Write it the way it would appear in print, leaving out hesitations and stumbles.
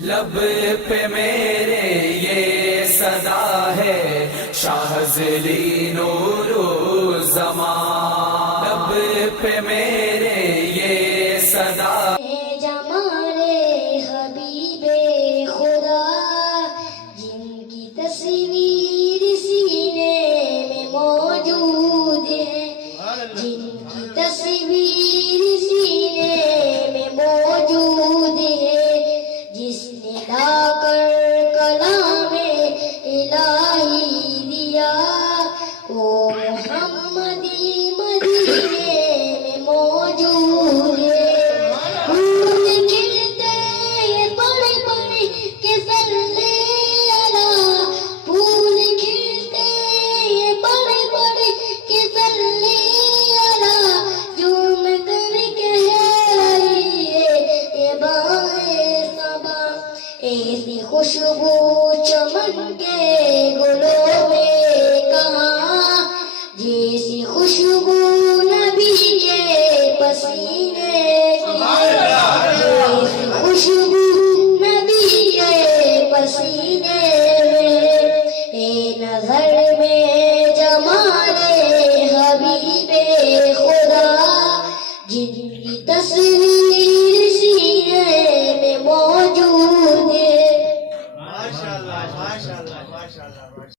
لب پہ میرے یہ صدا ہے شاہزلی نور الزمان، لب پہ میرے یہ صدا جمال حبیب خدا جن کی تصویر سینے میں موجود ہے، جن کی تصویر سینے میں موجود ہے، جس نے لا کر کلام الہی دیا وہ محمدی مدینے میں موجود ہے۔ پھول کھلتے یہ بڑے بڑے کہ صلی اللہ، پھول کھلتے یہ بڑے بڑے کہ صلی اللہ، جھوم کر کہہ رہی ہے یہ باغ صبا، ایسی خوشبو چمن کے گلوں میں کہاں، جیسی خوشبو نبی کے پسینے کی، جیسی خوشبو نبی کے پسینے میں، اے نظر میں جمال حبیب خدا جن